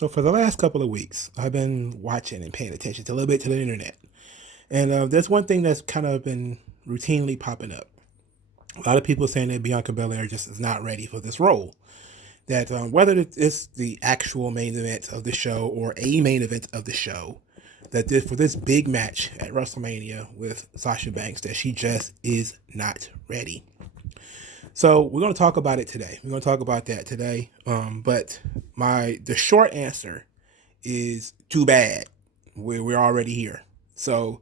So for the last couple of weeks, I've been watching and paying attention to a little bit to the internet. And there's one thing that's kind of been routinely popping up. A lot of people saying that Bianca Belair just is not ready for this role. That whether it's the actual main event of the show or a main event of the show, that for this big match at WrestleMania with Sasha Banks, that she just is not ready. So we're going to talk about it today. We're going to talk about that today. But the short answer is too bad. We're already here. So,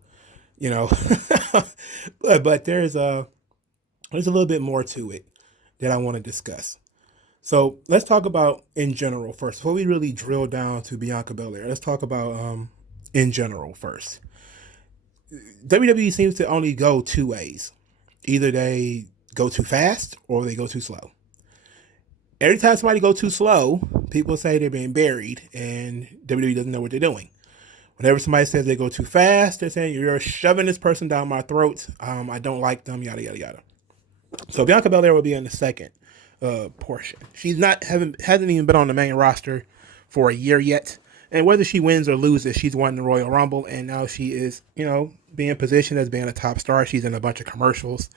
you know, but there's a little bit more to it that I want to discuss. So let's talk about in general first. Before we really drill down to Bianca Belair, let's talk about in general first. WWE seems to only go two ways. Either they go too fast or they go too slow. Every time somebody goes too slow, people say they're being buried and WWE doesn't know what they're doing. Whenever somebody says they go too fast, they're saying you're shoving this person down my throat. I don't like them, yada yada yada. So Bianca Belair will be in the second portion. Hasn't even been on the main roster for a year yet. And whether she wins or loses, she's won the Royal Rumble, and now she is, being positioned as being a top star. She's in a bunch of commercials,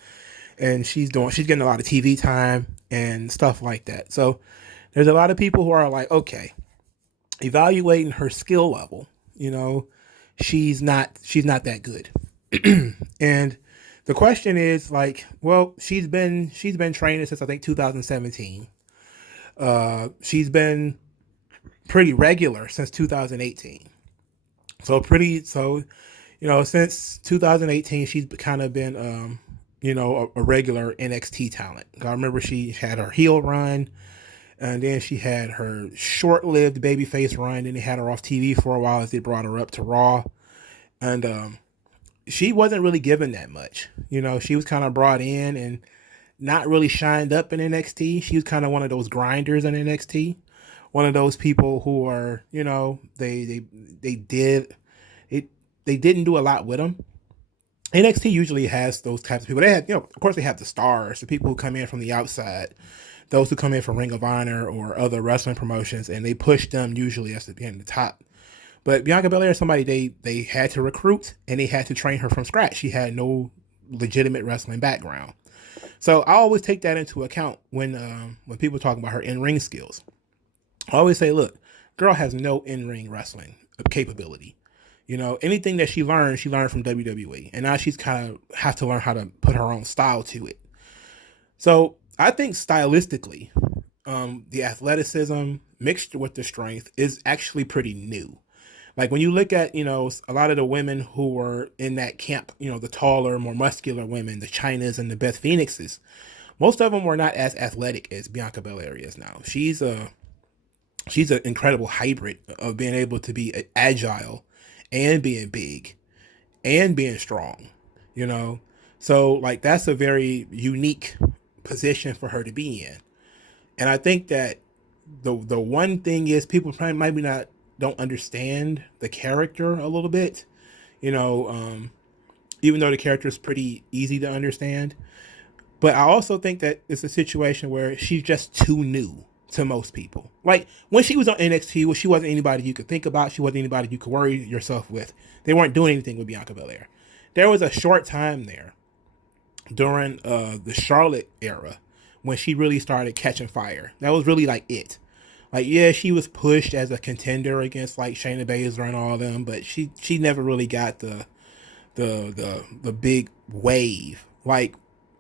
and she's getting a lot of TV time and stuff like that. So there's a lot of people who are like, okay, evaluating her skill level, she's not that good. And the question is like, well, she's been training since I think 2017. She's been pretty regular since 2018. Since 2018, she's kind of been, a regular NXT talent. I remember she had her heel run, and then she had her short-lived babyface run, and they had her off TV for a while as they brought her up to Raw. And she wasn't really given that much. She was kind of brought in and not really shined up in NXT. She was kind of one of those grinders in NXT. One of those people who are, they didn't do a lot with them. NXT usually has those types of people. They have, of course they have the stars, the people who come in from the outside, those who come in from Ring of Honor or other wrestling promotions, and they push them usually as being the top. But Bianca Belair is somebody they had to recruit, and they had to train her from scratch. She had no legitimate wrestling background. So I always take that into account when people talk about her in-ring skills. I always say, look, girl has no in-ring wrestling capability. Anything that she learned from WWE. And now she's kind of have to learn how to put her own style to it. So I think stylistically, the athleticism mixed with the strength is actually pretty new. Like when you look at, a lot of the women who were in that camp, the taller, more muscular women, the Chynas and the Beth Phoenixes, most of them were not as athletic as Bianca Belair is now. She's an incredible hybrid of being able to be agile and being big and being strong, So like that's a very unique position for her to be in. And I think that the one thing is people probably maybe not don't understand the character a little bit, even though the character is pretty easy to understand. But I also think that it's a situation where she's just too new to most people. Like when she was on NXT, she wasn't anybody you could think about. She wasn't anybody you could worry yourself with. They weren't doing anything with Bianca Belair. There was a short time there during the Charlotte era when she really started catching fire. That was really like it. Like, yeah, she was pushed as a contender against like Shayna Baszler and all of them, but she never really got the big wave. Like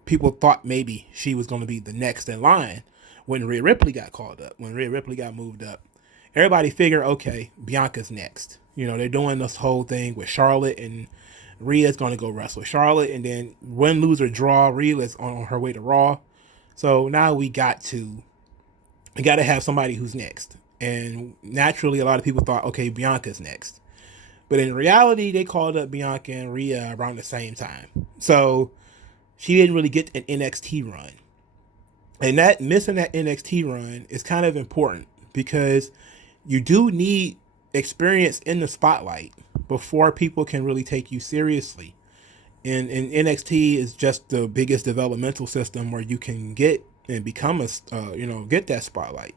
people thought maybe she was going to be the next in line when Rhea Ripley got called up, when Rhea Ripley got moved up. Everybody figured, okay, Bianca's next. They're doing this whole thing with Charlotte, and Rhea's going to go wrestle Charlotte, and then win, lose, or draw, Rhea is on her way to Raw. So now we got to have somebody who's next. And naturally, a lot of people thought, okay, Bianca's next. But in reality, they called up Bianca and Rhea around the same time. So she didn't really get an NXT run. And that missing that NXT run is kind of important because you do need experience in the spotlight before people can really take you seriously. And NXT is just the biggest developmental system where you can get and become get that spotlight.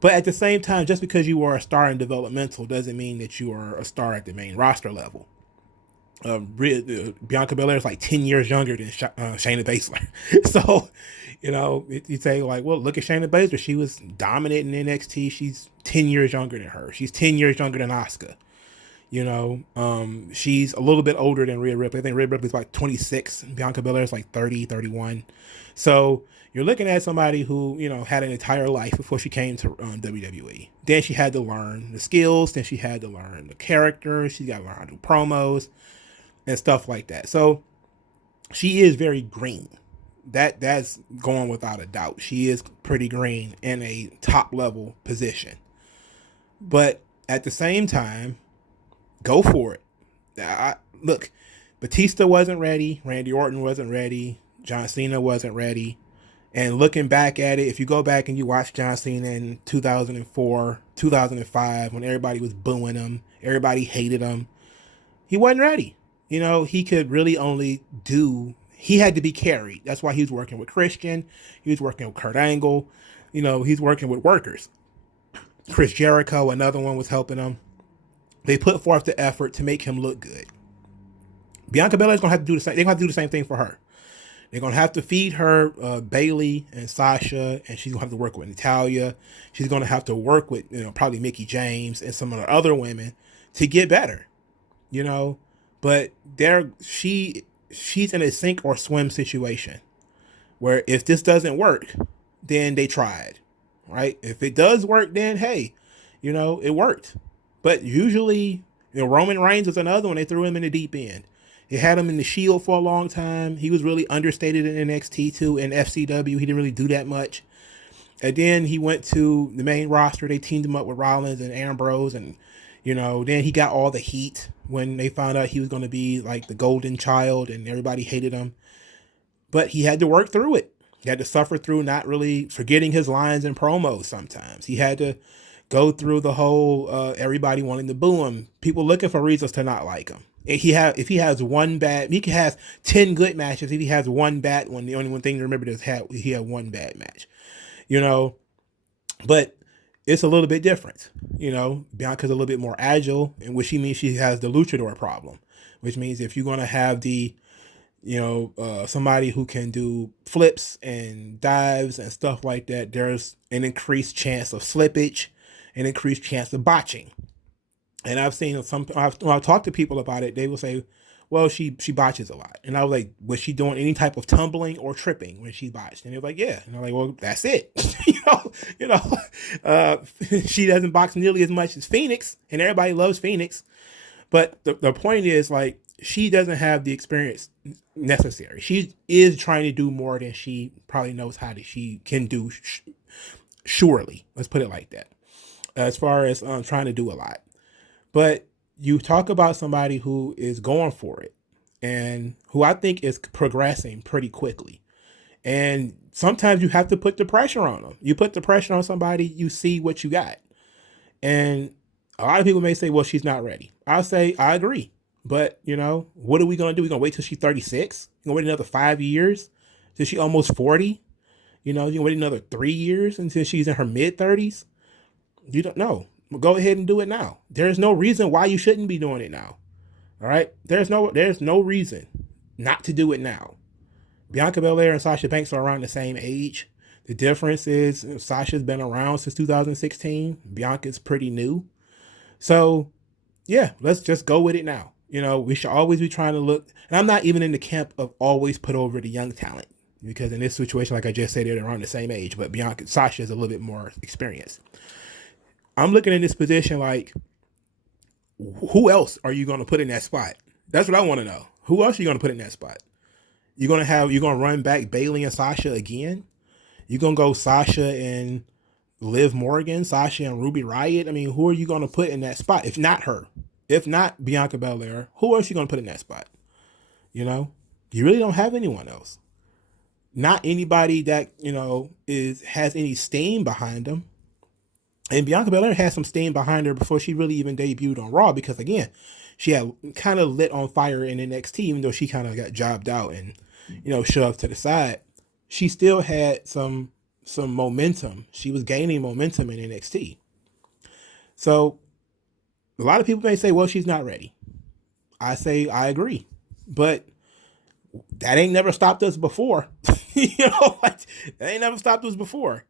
But at the same time, just because you are a star in developmental doesn't mean that you are a star at the main roster level. Bianca Belair is like 10 years younger than Shayna Baszler. So, you say like, well, look at Shayna Baszler. She was dominant in NXT. She's 10 years younger than her. She's 10 years younger than Asuka. She's a little bit older than Rhea Ripley. I think Rhea Ripley's like 26. Bianca Belair is like 30, 31. So you're looking at somebody who, had an entire life before she came to WWE. Then she had to learn the skills. Then she had to learn the characters. She got to learn how to do promos and stuff like that. So she is very green. That's going without a doubt. She is pretty green in a top level position. But at the same time, go for it. Look, Batista wasn't ready. Randy Orton wasn't ready. John Cena wasn't ready. And looking back at it, if you go back and you watch John Cena in 2004, 2005, when everybody was booing him, everybody hated him, he wasn't ready. He could really only he had to be carried. That's why he was working with Christian. He was working with Kurt Angle. He's working with workers. Chris Jericho, another one, was helping him. They put forth the effort to make him look good. Bianca Belair's going to have to do the same. They're going to have to do the same thing for her. They're going to have to feed her Bayley and Sasha, and she's going to have to work with Natalya. She's going to have to work with, probably Mickie James and some of the other women to get better, But she's in a sink or swim situation where if this doesn't work, then they tried, right? If it does work, then hey, it worked. But usually, Roman Reigns was another one. They threw him in the deep end. They had him in the Shield for a long time. He was really understated in NXT too. In FCW, he didn't really do that much. And then he went to the main roster. They teamed him up with Rollins and Ambrose, and then he got all the heat when they found out he was going to be like the golden child, and everybody hated him. But he had to work through it. He had to suffer through not really forgetting his lines and promos sometimes. He had to go through the whole everybody wanting to boo him, people looking for reasons to not like him. If he has one bad, he has 10 good matches. If he has one bad one, the only one thing to remember is he had one bad match, But it's a little bit different, Bianca's a little bit more agile, and which means she has the luchador problem, which means if you're going to have the, somebody who can do flips and dives and stuff like that, there's an increased chance of slippage, an increased chance of botching. And I've seen when I talk to people about it, they will say, well, she botches a lot. And I was like, was she doing any type of tumbling or tripping when she botched? And they were like, yeah. And I'm like, well, that's it. She doesn't box nearly as much as Phoenix, and everybody loves Phoenix. But the point is, like, she doesn't have the experience necessary. She is trying to do more than she probably knows she can do. Surely, let's put it like that. As far as trying to do a lot. But you talk about somebody who is going for it and who I think is progressing pretty quickly. And sometimes you have to put the pressure on them. You put the pressure on somebody, you see what you got. And a lot of people may say, well, she's not ready. I'll say, I agree. But, what are we going to do? We're going to wait till she's 36? We're going to wait another 5 years till she's almost 40? You're going to wait another 3 years until she's in her mid-30s? You don't know. Go ahead and do it now. There's no reason why you shouldn't be doing it now. All right? There's no reason not to do it now. Bianca Belair and Sasha Banks are around the same age. The difference is Sasha's been around since 2016. Bianca's pretty new. So, yeah, let's just go with it now. We should always be trying to look. And I'm not even in the camp of always put over the young talent. Because in this situation, like I just said, they're around the same age. But Sasha is a little bit more experienced. I'm looking in this position like, who else are you going to put in that spot? That's what I want to know. Who else are you going to put in that spot? You're going to run back Bayley and Sasha again? You're going to go Sasha and Liv Morgan, Sasha and Ruby Riott? I mean, who are you going to put in that spot? If not her, if not Bianca Belair, who else are you going to put in that spot? You really don't have anyone else. Not anybody that, has any steam behind them. And Bianca Belair had some steam behind her before she really even debuted on Raw, because again, she had kind of lit on fire in NXT, even though she kind of got jobbed out and, shoved to the side. She still had some some momentum. She was gaining momentum in NXT. So a lot of people may say, well, she's not ready. I say I agree. But that ain't never stopped us before. Like, that ain't never stopped us before.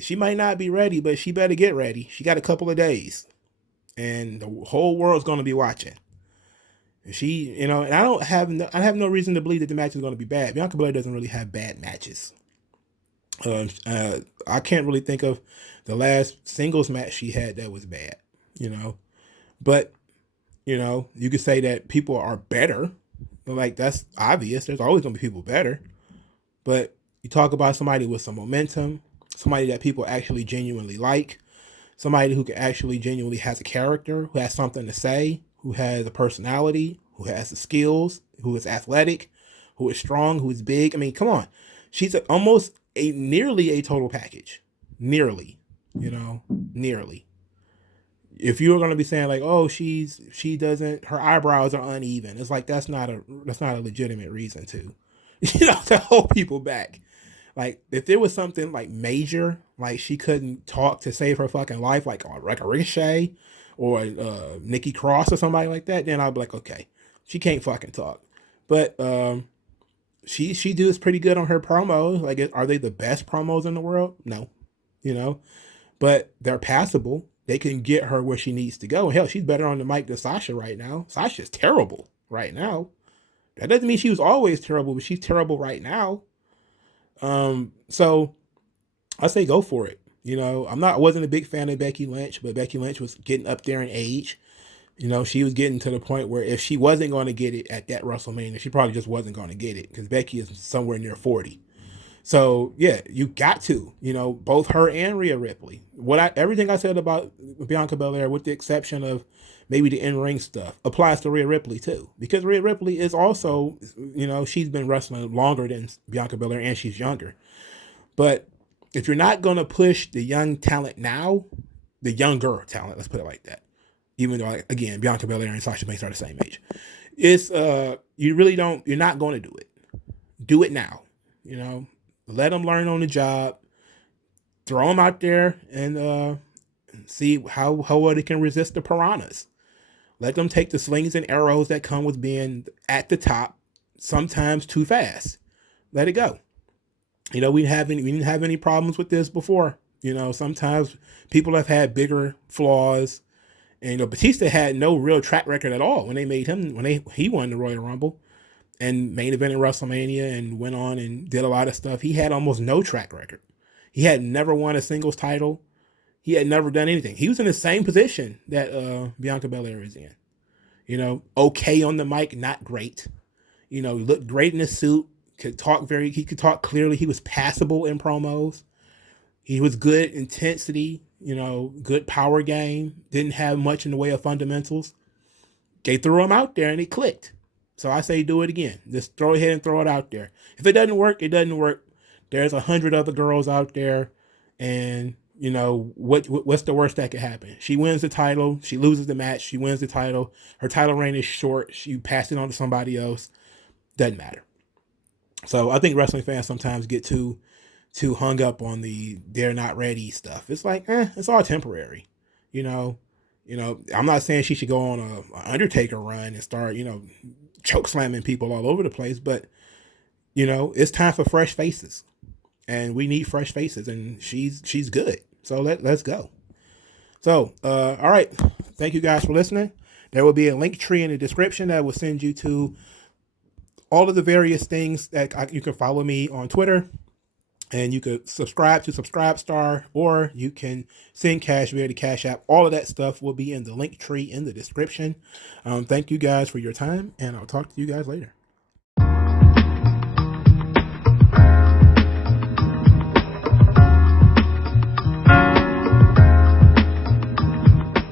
She might not be ready, but she better get ready. She got a couple of days, and the whole world's going to be watching. She, and I have no reason to believe that the match is going to be bad. Bianca Belair doesn't really have bad matches. I can't really think of the last singles match she had that was bad. But you could say that people are better. Like, that's obvious. There's always going to be people better. But you talk about somebody with some momentum, somebody that people actually genuinely like, somebody who can actually genuinely has a character, who has something to say, who has a personality, who has the skills, who is athletic, who is strong, who is big. I mean, come on. She's almost nearly a total package. Nearly. Nearly. If you're going to be saying like, oh, her eyebrows are uneven, it's like that's not a legitimate reason to to hold people back. Like, if there was something like major, like she couldn't talk to save her fucking life, like a Ricochet or Nikki Cross or somebody like that, then I'd be like, okay, she can't fucking talk. But she does pretty good on her promos. Like, are they the best promos in the world? No, but they're passable. They can get her where she needs to go. Hell, she's better on the mic than Sasha right now. Sasha's terrible right now. That doesn't mean she was always terrible, but she's terrible right now. So I say go for it. I wasn't a big fan of Becky Lynch, but Becky Lynch was getting up there in age. She was getting to the point where if she wasn't going to get it at that WrestleMania, she probably just wasn't going to get it, because Becky is somewhere near 40. So yeah, you got to, both her and Rhea Ripley. Everything I said about Bianca Belair, with the exception of maybe the in-ring stuff, applies to Rhea Ripley too, because Rhea Ripley is also, she's been wrestling longer than Bianca Belair, and she's younger. But if you're not going to push the young talent now, the younger talent, let's put it like that, even though, again, Bianca Belair and Sasha Banks are the same age, you're not going to do it. Do it now, let them learn on the job, throw them out there, and see how well they can resist the piranhas. Let them take the slings and arrows that come with being at the top, sometimes too fast. Let it go. We didn't have any problems with this before. Sometimes people have had bigger flaws, and Batista had no real track record at all when they made him, he won the Royal Rumble and main event in WrestleMania and went on and did a lot of stuff. He had almost no track record. He had never won a singles title. He had never done anything. He was in the same position that Bianca Belair is in. Okay on the mic, not great. He looked great in his suit. He could talk clearly. He was passable in promos. He was good intensity, good power game. Didn't have much in the way of fundamentals. They threw him out there and it clicked. So I say do it again. Just throw it out there. If it doesn't work, it doesn't work. There's 100 other girls out there, and what's the worst that could happen? She wins the title. She loses the match. She wins the title. Her title reign is short. She passed it on to somebody else. Doesn't matter. So I think wrestling fans sometimes get too hung up on the they're not ready stuff. It's like, it's all temporary. I'm not saying she should go on a Undertaker run and start, choke slamming people all over the place, but it's time for fresh faces, and we need fresh faces, and she's good. So let's go. So, all right. Thank you guys for listening. There will be a link tree in the description that will send you to all of the various things that you can follow me on Twitter, and you could subscribe to Subscribestar, or you can send cash via the Cash App. All of that stuff will be in the link tree in the description. Thank you guys for your time, and I'll talk to you guys later.